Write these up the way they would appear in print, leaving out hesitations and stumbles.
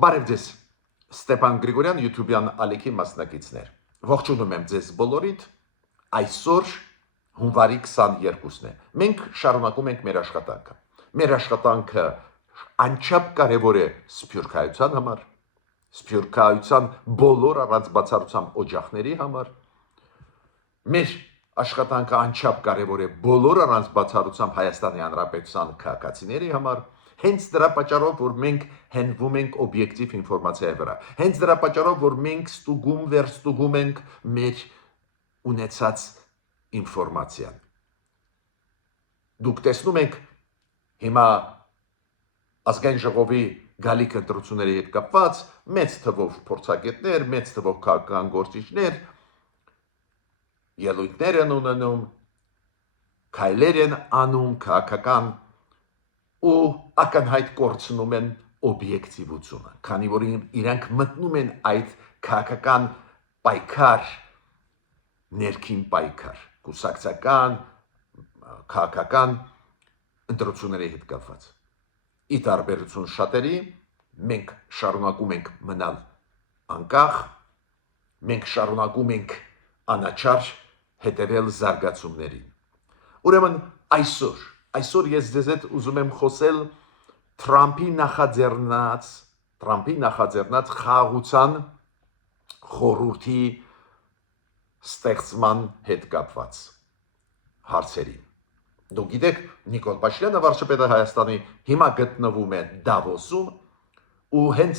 Բարև ձեզ, Ստեփան Գրիգորյան, YouTube-յան ալիքի մասնակիցներ։ Ողջունում եմ ձեզ բոլորիդ։ Այսօր հունվարի 22-ն է։ Մենք շարունակում ենք մեր աշխատանքը։ Մեր աշխատանքը անչափ կարևոր է Սփյուռքայության համար, Սփյուռքայության բոլոր առանց բացառության օջախների համար։ Մեր աշխատանքը անչափ կարևոր է բոլոր առանց բացառությամբ Հայաստանի Հանրապետության քաղաքացիների համար։ Հենց դրա պատճառով, որ մենք հենվում ենք օբյեկտիվ ինֆորմացիայի վրա, հենց դրա պատճառով, որ մենք ստուգում վերստուգում ենք մեր ունեցած ինֆորմացիան։ Դուք տեսնում եք հիմա ազգային ժողովի գալիք ընտրությունների հետ կապված մեծ թվով փորձագետներ, մեծ թվով քաղաքական գործիչներ ելույթներ են ունենում, քայլեր են անում քաղաքական ու ակնհայտ կորցնում են օբյեկտիվությունը, քանի որ իրանք մտնում են այդ քաղաքական պայքար, ներքին պայքար, կուսակցական, քաղաքական ընտրությունների հետ կապված։ Ի տարբերություն շատերի, մենք շարունակում ենք մնալ անկախ, մենք շարունակում ենք անաչառ հետևել զարգացումներին։ Ուրեմն այսօր ես ձեզ հետ ուզում եմ խոսել Թրամփի նախաձեռնած խաղաղության խորհրդի ստեղծման հետ կապված հարցերին։ Դուք գիտեք, Նիկոլ Փաշինյանը վարչապետը Հայաստանի հիմա գտնվում է Դավոսում ու հենց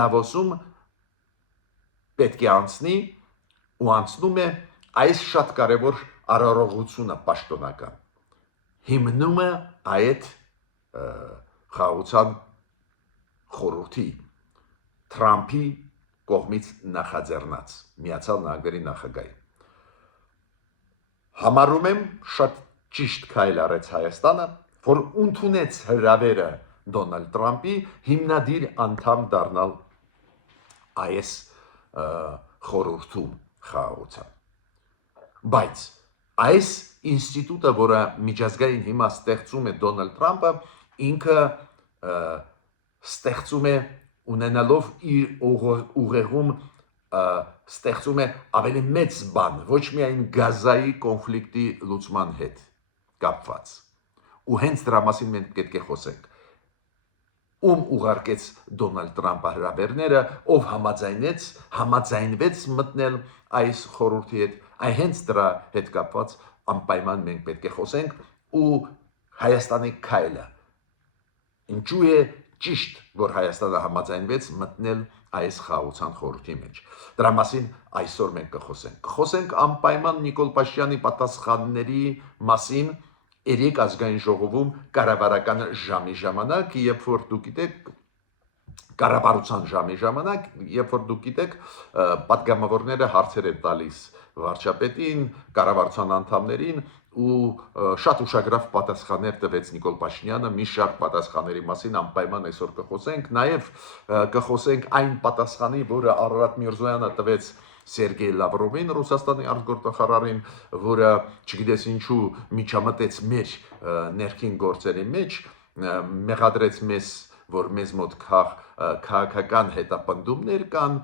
Դավոսում պետք է անցնի ու անցնում է այս շատ կարևոր արարողությունը պաշտոնական։ Հիմնումը այդ խաղաղության խորհրդի Թրամփի կողմից նախաձեռնած Միացյալ Նահանգների նախագահի։ Համարում եմ շատ ճիշտ քայլ արեց Հայաստանը, որ ընդունեց հրավերը Դոնալդ Թրամփի հիմնադիր անդամ դառնալ այս խորհրդում խաղաղության։ Բայց այս ինստիտուտը, որը միջազգային հիմա ստեղծում է Դոնալդ Թրամփը, ինքը ստեղծում է ունենալով իր ուղեղում ստեղծում է ավելի մեծ բան, ոչ միայն Գազայի կոնֆլիկտի լուծման հետ կապված։ Ու հենց դրա մասին մենք պետք է խոսենք։ Ում ուղարկեց Դոնալդ Թրամփը հրավերները, ով համաձայնվեց մտնել այս խորհրդի հետ, այ հենց դրա հետ կապված անպայման մենք պետք է խոսենք ու Հայաստանի քայլը։ Ինչու է ճիշտ, որ Հայաստանը համաձայնվեց մտնել այս խաղաղության խորհրդի մեջ։ Դրա մասին այսօր մենք կխոսենք։ Կխոսենք անպայման Նիկոլ Փաշինյանի պատասխանների մասին երեք ազգային ժողովում կառավարական ժամի ժամանակ, երբ որ դուք գիտեք կառավարության ժամի ժամանակ, երբ որ դուք գիտեք պատգամավորները հարցեր են տալիս վարչապետին, կառավարության անդամներին ու շատ ուշագրավ պատասխաններ տվեց Նիկոլ Փաշինյանը, մի շարք պատասխանների մասին անպայման այսօր կխոսենք, նաև կխոսենք այն պատասխանի, որը Արարատ Միրզոյանը տվեց Սերգեյ Լավրովին, Ռուսաստանի արտգործնախարարին, որը չգիտես ինչու միջամտեց մեր ներքին գործերի մեջ, մեղադրեց մեզ, որ մեզ մոտ քաղաքական հետապնդումներ կան,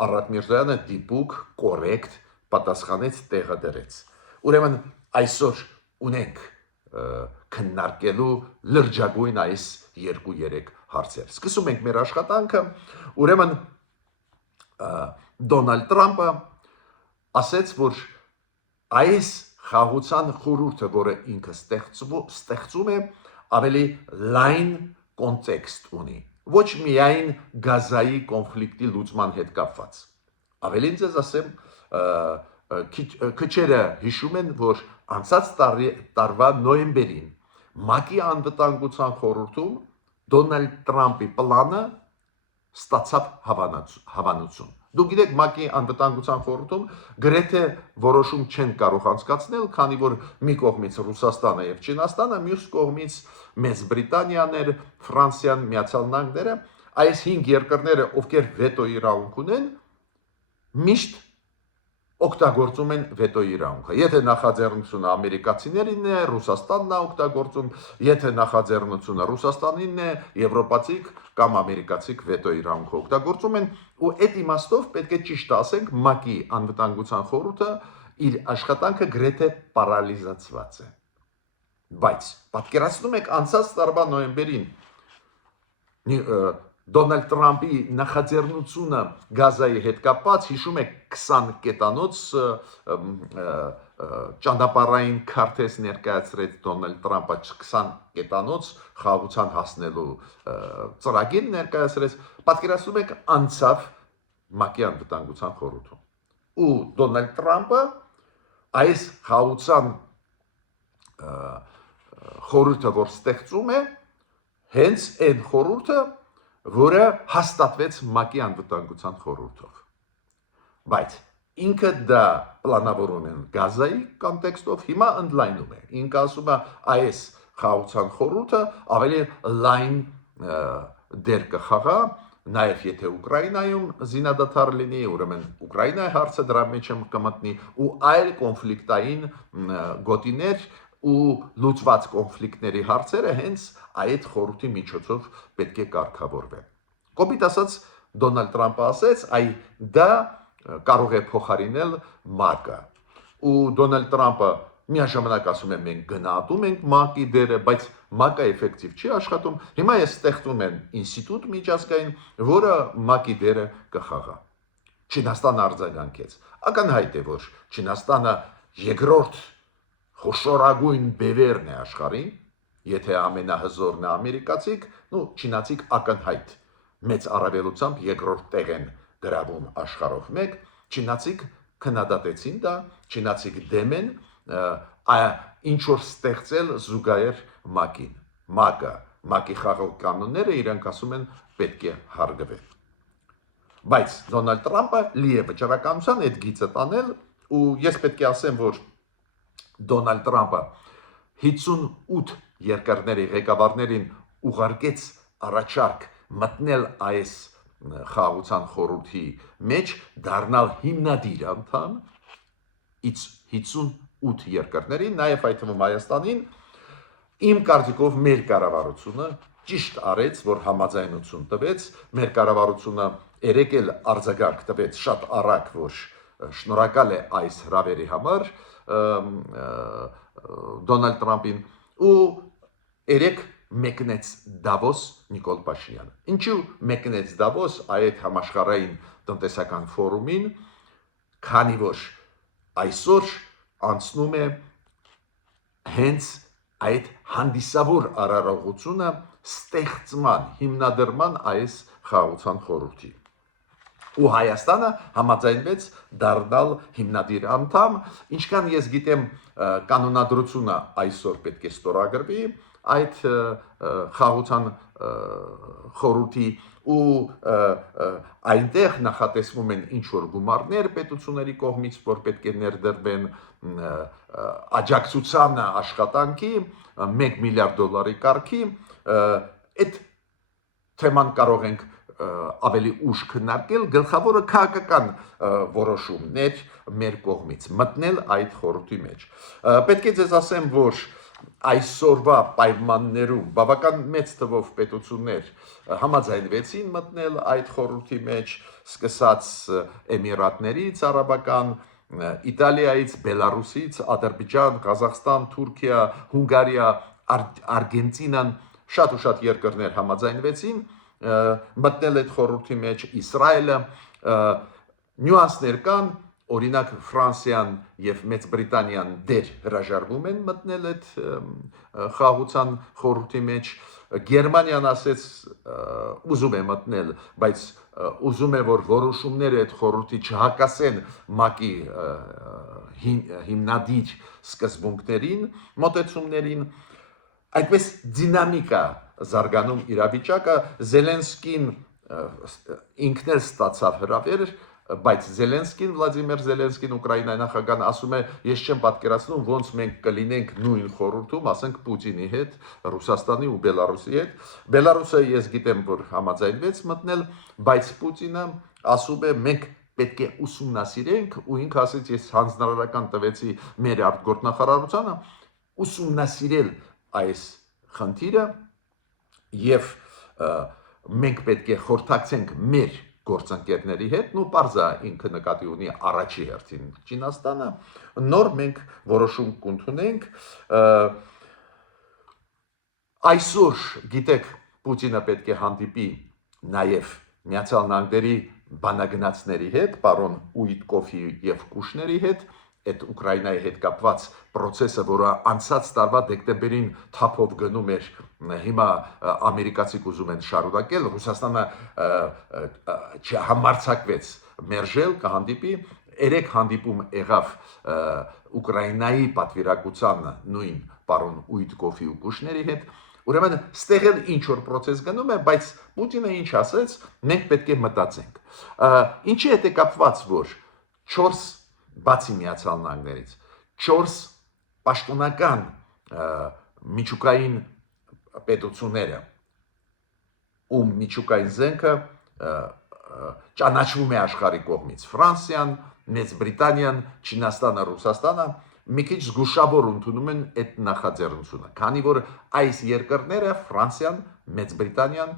Արարատ Միրզոյանը դիպուկ, կորեկտ պատասխանեց, տեղը դրեց։ Ուրեմն այսօր ունենք քննարկելու լրջագույն այս 2-3 հարցեր։ Սկսում ենք մեր աշխատանքը։ Ուրեմն Դոնալդ Թրամփը ասեց, որ այս խաղաղության խորհուրդը, որը ինքը ստեղծում է, ավելի լայն կոնտեքստ ունի, ոչ միայն Գազայի կոնֆլիկտի լուծման հետ կապված։ Ավելին ձեզ ասեմ, քչերը հիշում են, որ անցած տարվա նոյեմբերին ՄԱԿ-ի անվտանգության խորհրդում Դոնալդ Թրամփի պլանը ստացավ հավանություն։ Դուք գիտեք, ՄԱԿ-ի անվտանգության խորհրդում գրեթե որոշում չեն կարող անցկացնել, քանի որ մի կողմից Ռուսաստանը եւ Չինաստանը, մյուս կողմից Մեծ Բրիտանիան էր, Ֆրանսիան, Միացյալ Նահանգները, այս 5 երկրները, ովքեր վետո իրավունք ունեն, միշտ օգտագործում են վետոյի իրավունքը։ Եթե նախաձեռնությունը ամերիկացիներինն է, Ռուսաստանն է օգտագործում, եթե նախաձեռնությունը Ռուսաստանինն է, եվրոպացիք կամ ամերիկացիք վետոյի իրավունքը օգտագործում են, ու այդ իմաստով պետք է ճիշտ ասենք, ՄԱԿ-ի անվտանգության խորհուրդը իր աշխատանքը գրեթե պարալիզացված է։ Բայց պատկերացնում եք անցած տարվա նոյեմբերին Դոնալդ Տրամփի նախաձեռնությունը Գազայի հետ կապված, հիշում եք 20 կետանոց ճանապարհային քարտեզ ներկայացրեց Դոնալդ Տրամփը 20 կետանոց խաղաղության հասնելու ծրագիր ներկայացրեց, պատկերացնում եք անցավ ՄԱԿ-ի անվտանգության խորհրդում։ Ու Դոնալդ Տրամփը այս խաղաղության խորհուրդը, որ ստեղծում է, հենց այն խորհուրդը, որը հաստատվեց ՄԱԿ-ի անվտանգության խորհրդով։ Բայց ինքը դա պլանավորում են Գազայի կոնտեքստով, հիմա ընդլայնում է։ Ինքը ասում է, այս խաղաղության խորհուրդը ավելի լայն դեր կխաղա, նաև եթե Ուկրաինայում զինադադար լինի, ուրեմն Ուկրաինայի հարցը դրա մեջ կմտնի ու այլ կոնֆլիկտային գոտիներ ու լուծված կոնֆլիկտների հարցերը հենց այդ խորհրդի միջոցով պետք է կարգավորվեն։ Կոպիտ ասած Դոնալդ Տրամփը ասեց, դա կարող է փոխարինել ՄԱԿ-ը։ Ու Դոնալդ Տրամփը միաժամանակ ասում է, մենք գնահատում ենք ՄԱԿ-ի դերը, բայց ՄԱԿ-ը էֆեկտիվ չի աշխատում։ Հիմա ստեղծում են ինստիտուտ միջազգային, որը ՄԱԿ-ի դերը կխաղա։ Չինաստանը արձագանքեց։ Ակնհայտ է, որ Չինաստանը երկրորդ խոշորագույն բևերն է աշխարհին, եթե ամենահզորն է ամերիկացիք, չինացիք ակնհայտ մեծ առավելությամբ երկրորդ տեղ են գրավում աշխարհով մեկ, չինացիք քննադատեցին դա, չինացիք դեմ են ինչ որ ստեղծել զուգահեռ ՄԱԿ-ին։ ՄԱԿ-ի խաղաղ կանոնները իրենք ասում են պետք է հարգվեն։ Բայց Դոնալդ Տրամփը լի է վճռականության այդ գիծը տանել, ու ես պետք է ասեմ, որ Դոնալդ Տրամփը 58 երկրների ղեկավարներին ուղարկեց առաջարկ մտնել այս խաղաղության խորհրդի մեջ, դառնալ հիմնադիր անդամ 58 երկրներին, նաև այդ թվում Հայաստանին, իմ կարծիքով մեր կառավարությունը ճիշտ արեց, որ համաձայնություն տվեց, մեր կառավարությունը երեք էլ արձագանք տվեց շատ արագ, որ շնորհակալ է այս հրավերի համար Դոնալդ Տրամփին ու երեք մեկնեց Դավոս Նիկոլ Փաշինյանը։ Ինչու մեկնեց Դավոս այդ համաշխարհային տնտեսական ֆորումին, քանի որ այսօր անցնում է հենց այդ հանդիսավոր արարողությունը ստեղծման, հիմնադրման այս խաղաղության խորհրդի։ Ու Հայաստանը համաձայնվեց դառնալ հիմնադիր անդամ, ինչքան ես գիտեմ կանոնադրությունը այսօր պետք է ստորագրվի այդ խաղաղության խորհրդի ու այնտեղ նախատեսվում են ինչ որ գումարներ պետությունների կողմից, որ պետք է ներդրվեն աջակցության աշխատանքի 1 միլիարդ դոլարի կարգի, այդ թեման կարող ենք ավելի ուշ քննարկել, գլխավորը քաղաքական որոշումներ մեր կողմից մտնել այդ խորհրդի մեջ։ Պետք է ձեզ ասեմ, որ այսօրվա պայմաններում բավական մեծ թվով պետություններ համաձայնվեցին մտնել այդ խորհրդի մեջ, սկսած Էմիրատներից, Արաբական, Իտալիայից, Բելարուսից, Ադրբեջան, Ղազախստան, Թուրքիա, Հունգարիա, Արգենտինան, շատ ու շատ երկրներ համաձայնվեցին մտնել այդ խորհրդի մեջ, Իսրայելը, նյուանսներ կան, օրինակ Ֆրանսիան եւ Մեծ Բրիտանիան դեր հրաժարվում են մտնել այդ խաղաղության խորհրդի մեջ, Գերմանիան ասեց ուզում է մտնել, բայց ուզում է որ որոշումները այդ խորհրդի չհակասեն ՄԱԿ-ի հիմնադիր սկզբունքներին, մոտեցումներին, այդպես դինամիկա զարգանում իրավիճակը, Զելենսկին ինքն էլ ստացավ հրավեր, բայց Զելենսկին, Վլադիմիր Զելենսկին, Ուկրաինայի նախագահն ասում է, ես չեմ պատկերացնում ոնց մենք կլինենք նույն խորհրդում, ասենք Պուտինի հետ, Ռուսաստանի ու Բելարուսի հետ։ Բելարուսը ես գիտեմ, որ համաձայնվեց մտնել, բայց Պուտինը ասում է մենք պետք է ուսումնասիրենք ու ինքը ասեց ես հանձնարարական տվեցի մեր արտգործնախարարությանը ուսումնասիրել այս խնդիրը եւ մենք պետք է խորհրդակցենք մեր գործընկերների հետ, ու պարզա ինքը նկատի ունի առաջի հերթին Չինաստանը, նոր մենք որոշում կընդունենք այսօր գիտեք Պուտինը պետք է հանդիպի նաև Միացյալ Նահանգների բանագնացների հետ, պարոն Ուիտկոֆի եւ Կուշների հետ, այդ Ուկրաինայի հետ կապված process-ը, որը անցած տարվա դեկտեմբերին թափով գնում էր, հիմա ամերիկացիք ուզում են շարունակել, Ռուսաստանը չհամարձակվեց մերժել, կհանդիպի, 3 հանդիպում եղավ Ուկրաինայի պատվիրակության նույն պարոն Ուիտկոֆի ու Կուշների հետ, ուրեմն ստեղ էլ ինչ որ process գնում է, բայց Պուտինը ինչ ասեց, մենք պետք է մտածենք։ Ինչի հետ է կապված, որ 4 բացի Միացյալ Նահանգներից 4 պաշտոնական միջուկային պետությունները ու միջուկային զենքը ճանաչվում է աշխարհի կողմից Ֆրանսիան, Մեծ Բրիտանիան, Չինաստանը, Ռուսաստանը մի քիչ զգուշավոր ընդունում են այդ նախաձեռնությունը, քանի որ այս երկրները Ֆրանսիան, Մեծ Բրիտանիան,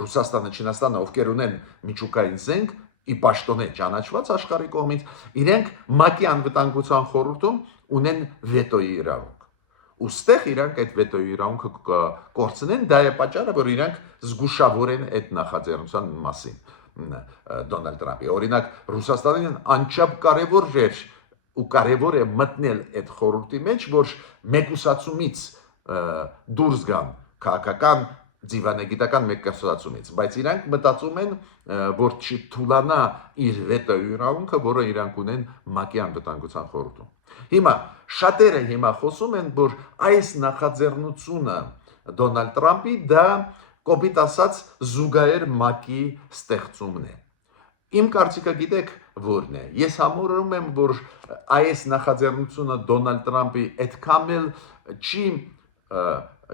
Ռուսաստանը, Չինաստանը, ովքեր ունեն միջուկային զենք, ի պաշտոնե ճանաչված աշխարհի կողմից, իրենք ՄԱԿ-ի անվտանգության խորհրդում ունեն վետոյի իրավունք։ Ոստեղ իրանք այդ վետոյի իրավունքը կորցնեն, դա է պատճառը, որ իրանք զգուշավոր են այդ նախաձեռնության մասին Դոնալդ Տրամպի։ Օրինակ Ռուսաստանին անչափ կարևոր էր ու կարևոր է մտնել այդ խորհրդի մեջ, որ մեկուսացումից դուրս գան քաղաքական ձիվանագիտական մեկուսացումից, բայց իրանք մտածում են, որ չթուլանա իր վետոյի իրավունքը, որը իրանք ունեն ՄԱԿ-ի անվտանգության խորհրդում։ Հիմա շատերը խոսում են, որ այս նախաձեռնությունը Դոնալդ Տրամպի դա կոպիտ ասած զուգահեռ ՄԱԿ-ի ստեղծումն է։ Իմ կարծիքը գիտեք որն է։ Ես համարում եմ, որ այս նախաձեռնությունը Դոնալդ Տրամպի այդքան էլ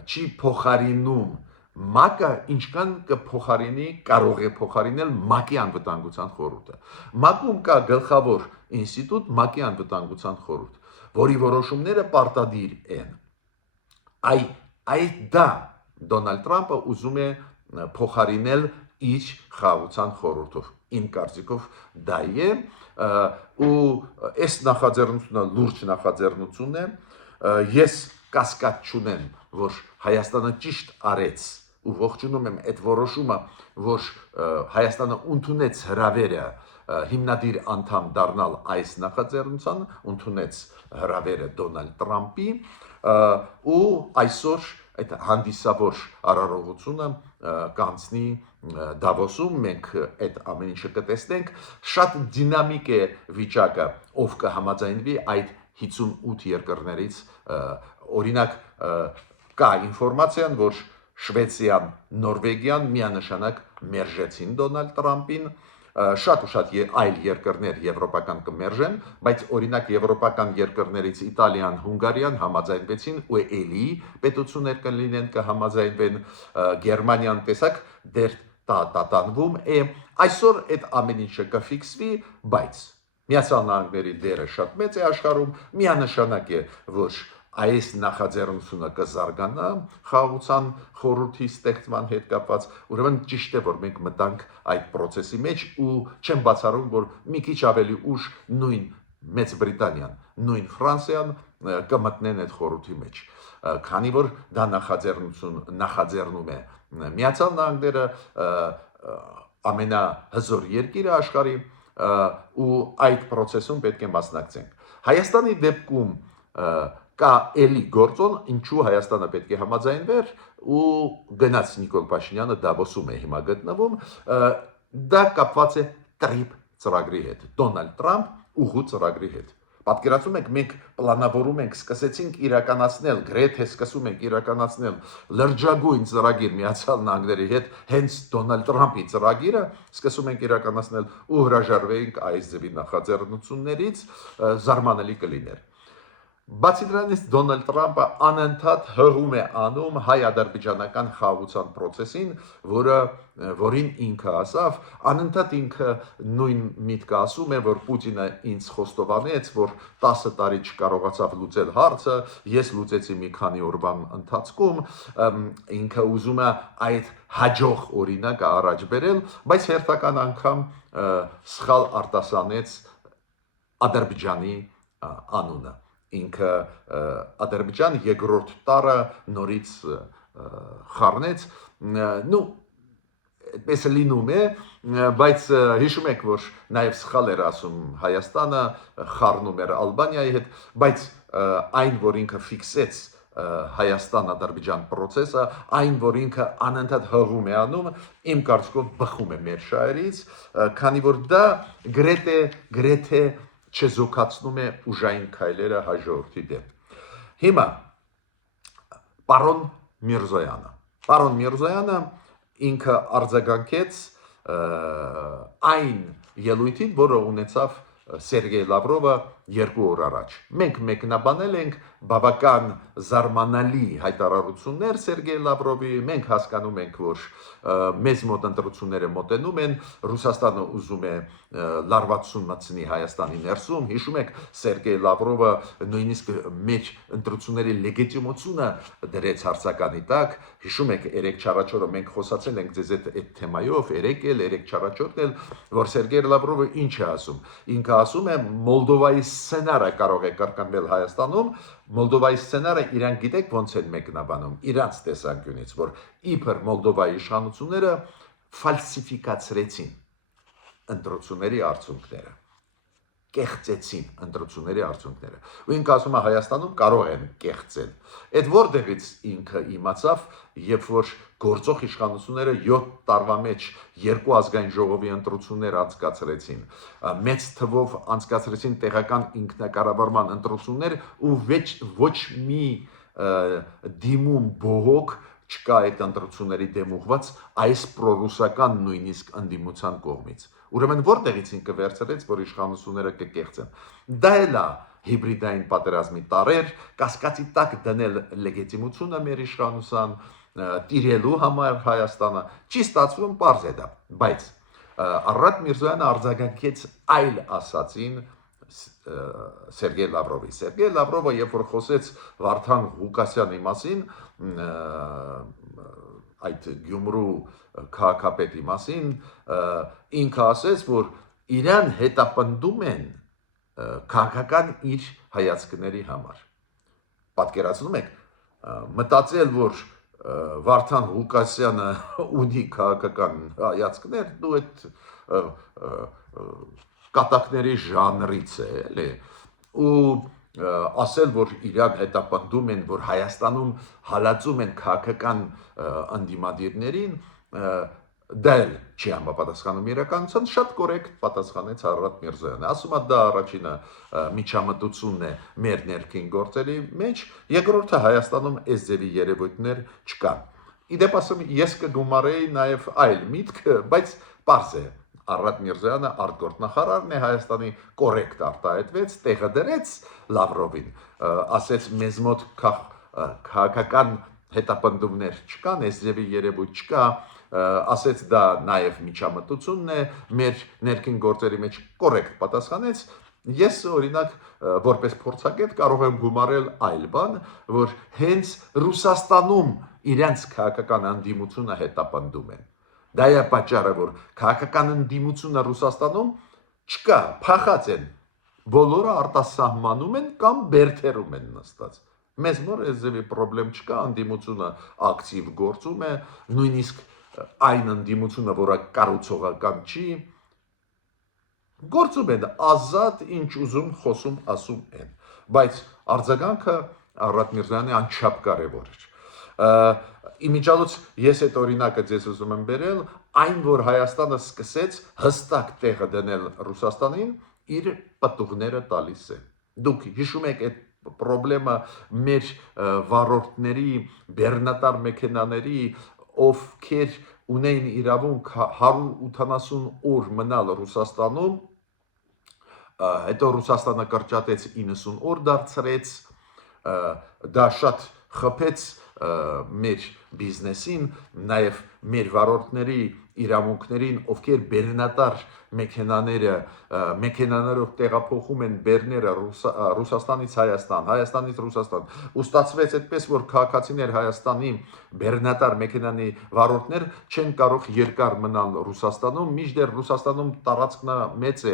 չի փոխարինում ՄԱԿ-ը, ինչքան կփոխարինի, կարող է փոխարինել ՄԱԿ-ի անվտանգության խորհուրդը։ ՄԱԿ-ում կա գլխավոր ինստիտուտ ՄԱԿ-ի անվտանգության խորհուրդ, որի որոշումները պարտադիր են։ Դա Դոնալդ Տրամպը ուզում է փոխարինել իր խաղաղության խորհրդով։ Իմ կարծիքով դա է, ու այս նախաձեռնությունը լուրջ նախաձեռնություն է։ Ես կասկած չունեմ, որ Հայաստանը ճիշտ արեց ու ողջունում եմ այդ որոշումը, որ Հայաստանը ընդունեց հրավերը հիմնադիր անդամ դառնալ այս նախաձեռնության, ընդունեց հրավերը Դոնալդ Տրամպի ու այսօր այդ հանդիսավոր արարողությունը կանցնի Դավոսում, մենք այդ ամեն ինչը կտեսնենք, շատ դինամիկ է վիճակը, ով կհամաձայնվի այդ 58 երկրներից, օրինակ կա ինֆորմացիան, որ Շվեդիան, Նորվեգիան միանշանակ մերժեցին Դոնալդ Տրամպին, շատ ու շատ այլ երկրներ եվրոպական կմերժեն, բայց օրինակ եվրոպական երկրներից Իտալիան, Հունգարիան համաձայնվեցին ու էլի պետություններ կլինեն կհամաձայնվեն, Գերմանիան տեսակ դեռ տատանվում է, այսօր այդ ամեն ինչը կֆիքսվի, բայց Միացյալ Նահանգների դերը շատ մեծ է աշխարհում, միանշանակ է, որ այս նախաձեռնությունը կզարգանա խաղաղության խորհրդի ստեղծման հետ կապված, ուրեմն ճիշտ է, որ մենք մտանք այդ process-ի մեջ ու չեմ բացառում, որ մի քիչ ավելի ուշ նույն Մեծ Բրիտանիան, նույն Ֆրանսիան կմտնեն այդ խորհրդի մեջ, քանի որ դա նախաձեռնում է Միացյալ Նահանգները, ամենահզոր երկիրը աշխարհի ու այդ process-ում պետք է մասնակցենք։ Հայաստանի դեպքում կա էլի գործոն, ինչու Հայաստանը պետք է համաձայնվեր ու գնաց Նիկոլ Փաշինյանը Դավոսում է հիմա գտնվում, դա կապված է TRIP ծրագրի հետ, Դոնալդ Տրամպ ուղու ծրագրի հետ։ Պատկերացնում եք, մենք պլանավորում ենք, սկսեցինք իրականացնել, գրեթե սկսում ենք իրականացնել լրջագույն ծրագիր Միացյալ Նահանգների հետ, հենց Դոնալդ Տրամպի ծրագիրը սկսում ենք իրականացնել ու հրաժարվենք այս ձևի նախաձեռնություններից, զարմանալի կլիներ։ Բացի դրանից Դոնալդ Թրամփը անընդհատ հղում է անում հայ-ադրբեջանական խաղաղության process-ին, որին ինքը ասավ, անընդհատ ինքը նույն միտքը ասում է, որ Պուտինը ինձ խոստովանեց, որ 10 տարի չկարողացավ լուծել հարցը, ես լուծեցի մի քանի օրվան ընթացքում, ինքը ուզում է այդ հաջող օրինակը առաջ բերել, բայց հերթական անգամ սխալ արտասանեց Ադրբեջանի անունը։ Ինքը Ադրբեջան երկրորդ տարը նորից խառնեց, նու այդպես լինում է, բայց հիշում եք, որ նաև սխալ էր ասում Հայաստանը խառնում էր Ալբանիայի հետ, բայց այն, որ ինքը ֆիքսեց Հայաստան-Ադրբեջան process-ը, այն, որ ինքը անընդհատ հղում է անում, իմ կարծիքով բխում է մեր շահերից, քանի որ դա գրեթե չզոքացնում է ուժային քայլերը հաջորդի դեմ։ Հիմա պարոն Միրզոյանը ինքը արձագանքեց այն ելույթին, որը ունեցավ Սերգեյ Լավրովը 2 օր առաջ։ Մենք մեկնաբանել ենք բավական զարմանալի հայտարարություններ Սերգեյ Լավրովի, մենք հասկանում ենք, որ մեզ մոտ ընտրությունները մոտենում են, Ռուսաստանը ուզում է լարվածություն մտցնի Հայաստանի ներսում, հիշում եք Սերգեյ Լավրովը նույնիսկ մեր ընտրությունների լեգիտիմությունը դրեց հարցականի տակ, հիշում եք 3-4 օրը մենք խոսացել ենք ձեզ այդ թեմայով, 3-4 էլ, որ Սերգեյ Լավրովը ինչ է ասում, ինքը ասում է Մոլդովայի սցենարը կարող է կրկնվել Հայաստանում, Մոլդովայի սցենարը իրանք գիտեք ոնց են մեկնաբանում, իրանց տեսանկյունից, որ իբր Մոլդովայի իշխանությունները ֆալսիֆիկացրեցին ընտրությունների արդյունքները, կեղծեցին ընտրությունների արդյունքները, ու ինքը ասում է Հայաստանում կարող են կեղծել, այդ որտեղից ինքը իմացավ, երբ որ գործող իշխանությունները 7 տարվա մեջ 2 ազգային ժողովի ընտրություններ անցկացրեցին, մեծ թվով անցկացրեցին տեղական ինքնակառավարման ընտրություններ ու ոչ մի դիմում բողոք չկա այդ ընտրությունների դեմ ուղված այս պրոռուսական նույնիսկ ընդդիմության կողմից։ Ուրեմն որտեղից ինքը վերցրեց, որ իշխանությունները կկեղծեն։ Դա էլ է հիբրիդային պատերազմի տարեր, կասկածի տակ դնել լեգիտիմությունը մեր իշխանության, տիրելու համար Հայաստանը, չի ստացվում, պարզ է դա, բայց Արարատ Միրզոյանը արձագանքեց այլ ասածին Սերգեյ Լավրովի։ Սերգեյ Լավրովը, երբ որ խոսեց Վարդան Ղուկասյանի մասին, այդ Գյումրու քաղաքապետի մասին, ինքը ասեց, որ իրան հետապնդում են քաղաքական իր հայացքների համար։ Պատկերացնում եք, մտածել, որ Վարդան Ղուկասյանը ունի քաղաքական հայացքներ, դու այդ կատակների ժանրից է, էլի, ու ասել, որ իրան հետապնդում են, որ Հայաստանում հալածում են քաղաքական ընդդիմադիրներին, դա էլ չի համապատասխանում իրականության, շատ կորեկտ պատասխանեց Արարատ Միրզոյանը։ Ասում է դա առաջինը միջամտությունն է մեր ներքին գործերի մեջ, երկրորդը Հայաստանում այս ձևի երևույթներ չկան։ Իդեպ ասում ես կգումարեի նաև այլ միտք, բայց պարզ է, Արարատ Միրզոյանը արտգործնախարարն է Հայաստանի կորեկտ արտահայտվեց, տեղը դրեց Լավրովին, ասեց մեզ մոտ քաղաքական հետապնդումներ չկան, այս ձևի երևույթ չկա, ասեց դա նաև միջամտությունն է, մեր ներքին գործերի մեջ կորեկտ պատասխանեց, ես օրինակ որպես փորձագետ կարող եմ գումարել այլ բան, որ հենց Ռուսաստանում իրենց քաղաքական ընդդիմությունը հետապնդում են։ Դա է պատճառը, որ քաղաքական ընդդիմությունը Ռուսաստանում չկա, փախած են, բոլորը արտասահմանում են կամ բերթերում են նստած։ Մեզ մոտ այս ձևի խնդրեմ չկա, ընդդիմությունը ակտիվ գործում է, նույնիսկ այն ընդդիմությունը, որը կառուցողական չի, գործում են ազատ, ինչ ուզում, խոսում, ասում են, բայց արձագանքը Արարատ Միրզոյանի անչափ կարևոր էր։ Իմիջիալոց ես այդ օրինակը ձեզ ուզում եմ բերել, այն, որ Հայաստանը սկսեց հստակ տեղը դնել Ռուսաստանին, իր պտուղները տալիս է։ Դուք հիշում եք այդ խնդրեմը մեր վարորդների, բեռնատար մեքենաների, ովքեր ունեին իրավունք 180 օր մնալ Ռուսաստանում, հետո Ռուսաստանը կրճատեց 90 օր դարձրեց, դա շատ խփեց մեր բիզնեսին, նաև մեր վարորդների իրավունքներին, ովքեր բեռնատար մեքենաներով տեղափոխում են բեռները Ռուսաստանից Հայաստան, Հայաստանից Ռուսաստան, ու ստացվեց այդպես, որ քաղաքացիներ Հայաստանի բեռնատար մեքենանի վարորդներ չեն կարող երկար մնալ Ռուսաստանում, մինչդեռ Ռուսաստանում տարածքն մեծ է,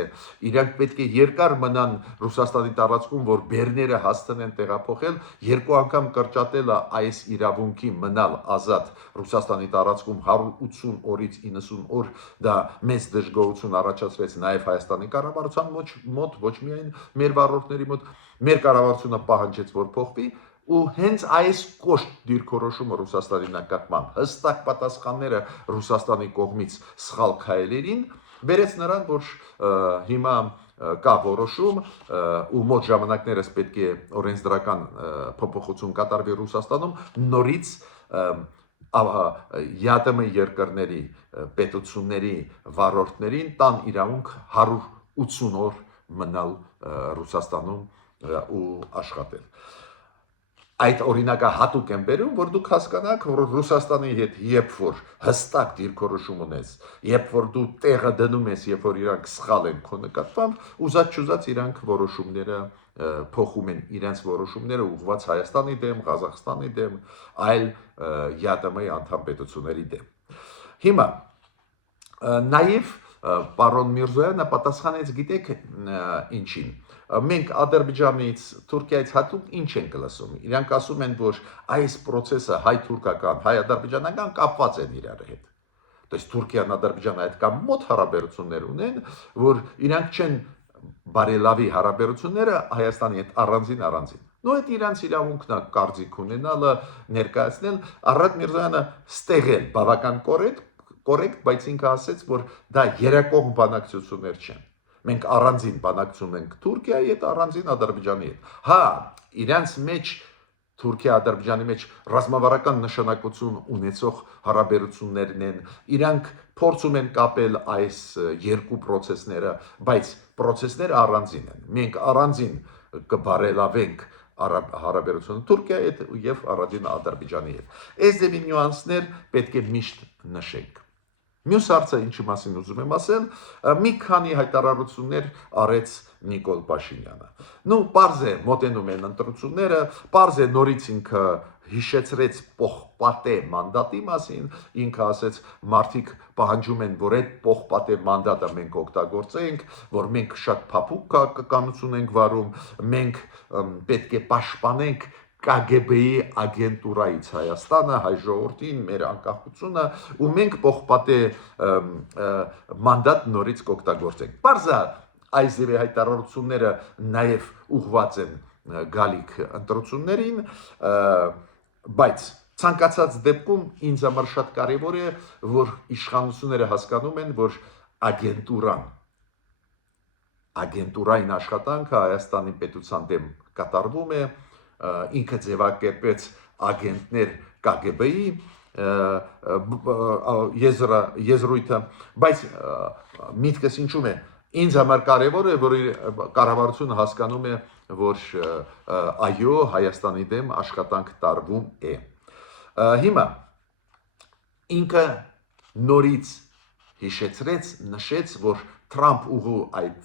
իրանք պետք է երկար մնան Ռուսաստանի տարածքում, որ բեռները հասցնեն տեղափոխել, երկու անգամ կրճատել է այս իրավունքի մնալ ազատ Ռուսաստանի տարածքում 180 օրից 90 օր, դա մեծ դժգոհություն առաջացրեց նաև Հայաստանի կառավարության մոտ, ոչ միայն մեր վարորդների մոտ, մեր կառավարությունը պահանջեց, որ փոխվի, ու հենց այս կոշտ դիրքորոշումը Ռուսաստանի նկատմամբ հստակ պատասխանները Ռուսաստանի կողմից սխալ քայլերին բերեց նրան, որ հիմա կա որոշում ու մոտ ժամանակներս պետք է օրենսդրական փոփոխություն կատարվի Ռուսաստանում, նորից ԵԱՏՄ երկրների պետությունների վարորդներին տան իրավունք 180 օր մնալ Ռուսաստանում ու աշխատել։ Այդ օրինակը հատուկ եմ բերում, որ դուք հասկանաք, որ Ռուսաստանի հետ երբ որ հստակ դիրքորոշում ունես, երբ որ դու տեղը դնում ես, երբ որ իրանք սխալ են քո նկատմամբ, ուզած-չուզած իրանք որոշումները փոխում են իրենց որոշումները ուղղված Հայաստանի դեմ, Ղազախստանի դեմ, այլ ԵԱՏՄ-ի անդամ պետությունների դեմ։ Հիմա նաև պարոն Միրզոյանը պատասխանեց, գիտեք ինչին։ Մենք Ադրբեջանից, Թուրքիայից հատուկ ինչ ենք լսում։ Իրանք ասում են, որ այս process-ը հայ-թուրքական, հայ-ադրբեջանական կապված են իրար հետ։ То есть Թուրքիան, Ադրբեջանը այդքան մոտ հարաբերություններ ունեն, որ իրանք չեն բարելավի հարաբերությունները Հայաստանի հետ առանձին։ Նո այդ իրանց իրավունքն է կարծիք ունենալը, ներկայացնել, Առատ Միրզոյանը ստեղել բավական կորեկտ, բայց ինքը ասեց, որ դա երակողմ բանակցություններ չեն։ Մենք առանձին բանակցում ենք Թուրքիայի հետ, առանձին Ադրբեջանի հետ։ Հա, իրանց մեջ Թուրքիա-Ադրբեջանի մեջ ռազմավարական նշանակություն ունեցող հարաբերություններն են, իրանք փորձում են կապել այս երկու process-ները, բայց process-ները առանձին են։ Մենք առանձին կբարելավենք հարաբերությունը Թուրքիայի հետ եւ առանձին Ադրբեջանի հետ։ Այս դեպի նյուանսներ պետք է միշտ նշենք։ Մյուս հարցը, ինչի մասին ուզում եմ ասել, մի քանի հայտարարություններ արեց Նիկոլ Փաշինյանը։ Պարզ է, մոտենում են ընտրությունները, պարզ է նորից ինքը հիշեցրեց պողպատե մանդատի մասին, ինքը ասեց, մարդիկ պահանջում են, որ այդ պողպատե մանդատը մենք օգտագործենք, որ մենք շատ փափուկ քաղաքականություն ենք վարում, մենք պետք է պաշտպանենք KGB-ի ագենտուրայից Հայաստանը, հայ ժողովրդին, մեր անկախությունը, ու մենք պողպատե մանդատ նորից կօգտագործենք։ Պարզ է, այս ձևի հայտարարությունները նաև ուղղված են գալիք ընտրություններին, բայց ցանկացած դեպքում ինձ համար շատ կարևոր է, որ իշխանությունները հասկանում են, որ ագենտուրային աշխատանքը Հայաստանի պետության դեմ կատարվում է, ինքը ձևակերպեց ագենտներ KGB-ի եզրույթը, բայց միտքս ինչու՞մ է, ինձ համար կարևոր է, որ կառավարությունը հասկանում է, որ այո, Հայաստանի դեմ աշխատանք տարվում է։ Հիմա ինքը նորից հիշեցրեց, նշեց, որ Թրամփ ուղու այդ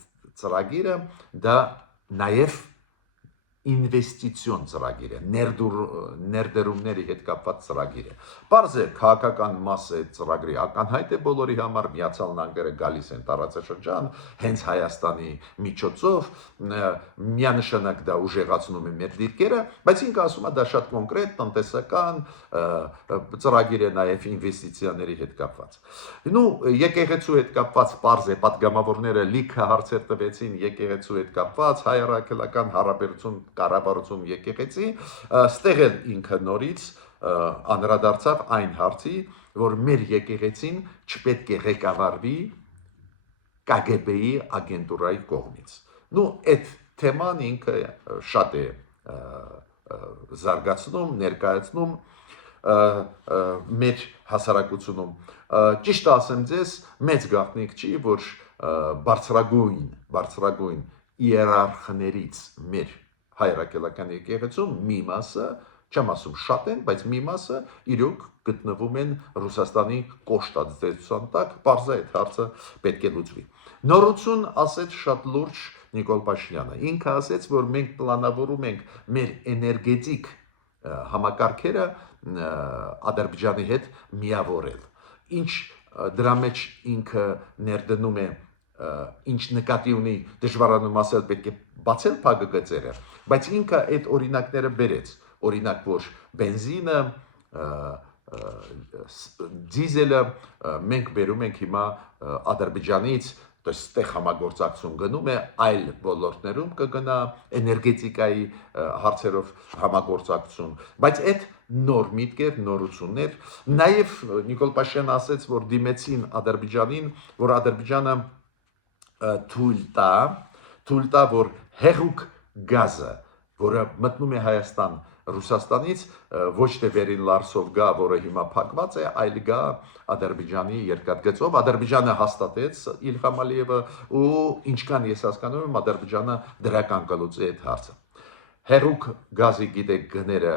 ծրագիրը դա նաև ինվեստիցիոն ծրագիր է, ներդրումների հետ կապված ծրագիր է։ Պարզ է, քաղաքական մասը այդ ծրագրի ակնհայտ է բոլորի համար, Միացյալ Նահանգները գալիս են տարածաշրջան, հենց Հայաստանի միջոցով, միանշանակ դա ուժեղացնում է մեր դիրքերը, բայց ինքը ասում է դա շատ կոնկրետ, տնտեսական ծրագիր է նաև ինվեստիցիաների հետ կապված։ Եկեղեցու հետ կապված պարզ է, պատգամավորները լիքը հարցեր տվեցին եկեղեցու հետ կապված, հայ-առաքելական հարաբերություն կառավարություն եկեղեցի, ստեղ էլ ինքը նորից անդրադարձավ այն հարցի, որ մեր եկեղեցին չպետք է ղեկավարվի KGB-ի ագենտուրայի կողմից։ Այդ թեման ինքը շատ է զարգացնում, ներկայացնում մեր հասարակությունում։ Ճիշտ ասեմ ձեզ, մեծ գաղտնիք չի, որ բարձրագույն իերարխներից մեր հայրաքելական եկեղեցում մի մասը, չեմ ասում շատ են, բայց մի մասը իրոք գտնվում են Ռուսաստանի կոշտած դեսության տակ, բարձր այդ հարցը պետք է լուծվի։ Նորություն ասեց շատ լուրջ Նիկոլ Փաշինյանը։ Ինքը ասեց, որ մենք պլանավորում ենք մեր էներգետիկ համակարգերը Ադրբեջանի հետ միավորել։ Ինչ դրա մեջ ինքը ներդնում է, ինչ նկատի ունի, դժվարանում ասել, պետք է բացել փակագծերը, բայց ինքը այդ օրինակները բերեց, օրինակ որ բենզինը, դիզելը մենք բերում ենք հիմա Ադրբեջանից, այստեղ համագործակցություն գնում է, այլ ոլորտներում կգնա էներգետիկայի հարցերով համագործակցություն, բայց այդ նոր միտքեր, նորություններ, նաև Նիկոլ Փաշինյանը ասեց, որ դիմեցին Ադրբեջանին, որ Ադրբեջանը թույլ տա, որ հեղուկ գազը, որը մտնում է Հայաստան Ռուսաստանից, ոչ թե վերին Լարսով գա, որը հիմա փակված է, այլ գա Ադրբեջանի երկաթգծով։ Ադրբեջանը հաստատեց Իլհամ Ալիևը ու ինչքան ես հասկանում եմ, Ադրբեջանը դրական կլուծի այդ հարցը։ Հեղուկ գազի գիտեք գները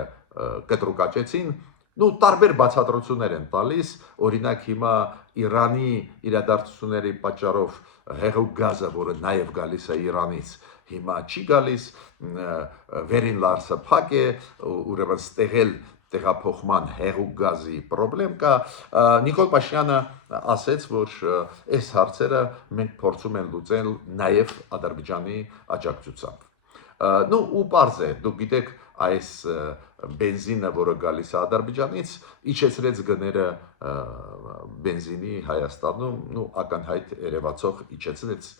կտրուկաճեցին, տարբեր բացատրություններ են տալիս, օրինակ հիմա Իրանի իրադարձությունների պատճառով հեղուկ գազը, որը նաև գալիս է Իրանից, հիմա չի գալիս, վերին Լարսը փակ է, ուրեմն ստեղել տեղափոխման հեղուկ գազի խնդրեմ կա։ Նիկոլ Փաշինյանը ասեց, որ այս հարցերը մենք փորձում ենք լուծել նաև Ադրբեջանի աջակցությամբ։ Ու պարզ է, դուք գիտեք, այս բենզինը, որը գալիս է Ադրբեջանից, իջեցրեց գները բենզինի Հայաստանում, ակնհայտ երևացող իջեցրեց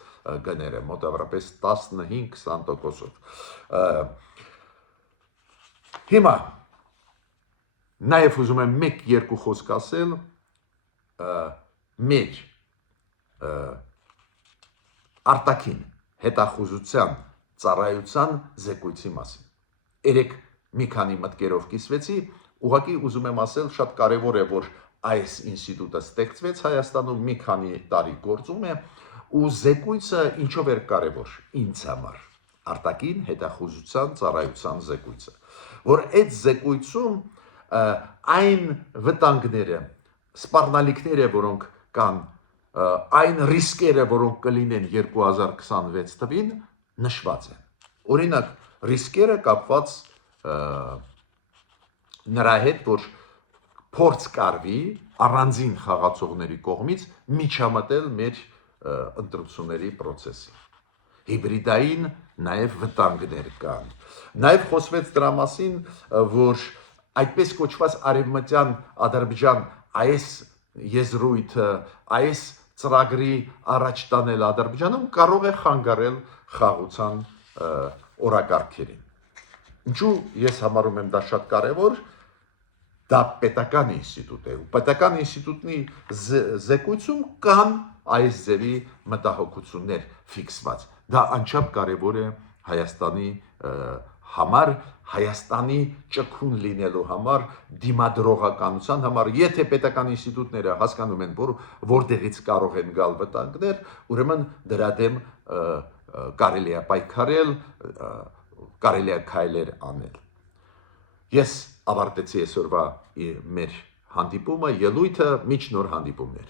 գները, մոտավորապես 15-20%-ով։ Հիմա նաև ուզում եմ մեկ-երկու խոսք ասել մեր արտաքին հետախուզության ծառայության զեկույցի մասին։ Երեք մի քանի մտքերով կիսվեցի, ուղղակի ուզում եմ ասել, շատ կարևոր է, որ այս ինստիտուտը ստեղծվեց Հայաստանում, մի քանի տարի գործում է, ու զեկույցը ինչով էր կարևոր ինձ համար, արտաքին հետախուզության ծառայության զեկույցը, որ այդ զեկույցում այն վտանգները, սպառնալիքները, որոնք կան, այն ռիսկերը, որոնք կլինեն 2026 թվին, նշված են։ Օրինակ, ռիսկերը կապված նրա հետ, որ փորձ կարվի առանձին խաղացողների կողմից միջամտել մեր ընտրությունների process-ին։ Հիբրիդային նաև վտանգներ կան։ Նաև խոսվեց դրա մասին, որ այդպես կոչված արևմտյան Ադրբեջան այս եզրույթը, այս ծրագրի առաջ տանել Ադրբեջանում կարող է խանգարել խաղաղության օրակարգերին։ Ինչու ես համարում եմ դա շատ կարևոր, դա պետական ինստիտուտ է, ու պետական ինստիտուտի զեկույցում կան այս ձևի մտահոգություններ ֆիքսված։ Դա անչափ կարևոր է Հայաստանի համար, Հայաստանի ճկուն լինելու համար, դիմադրողականության համար, եթե պետական ինստիտուտները հասկանում են, որ որտեղից կարող են գալ վտանգներ, ուրեմն դրա դեմ կարելի է պայքարել, կարելի է քայլեր անել։ Ես ավարտեցի այսօրվա մեր հանդիպումը, ելույթը, մինչ նոր հանդիպումներ։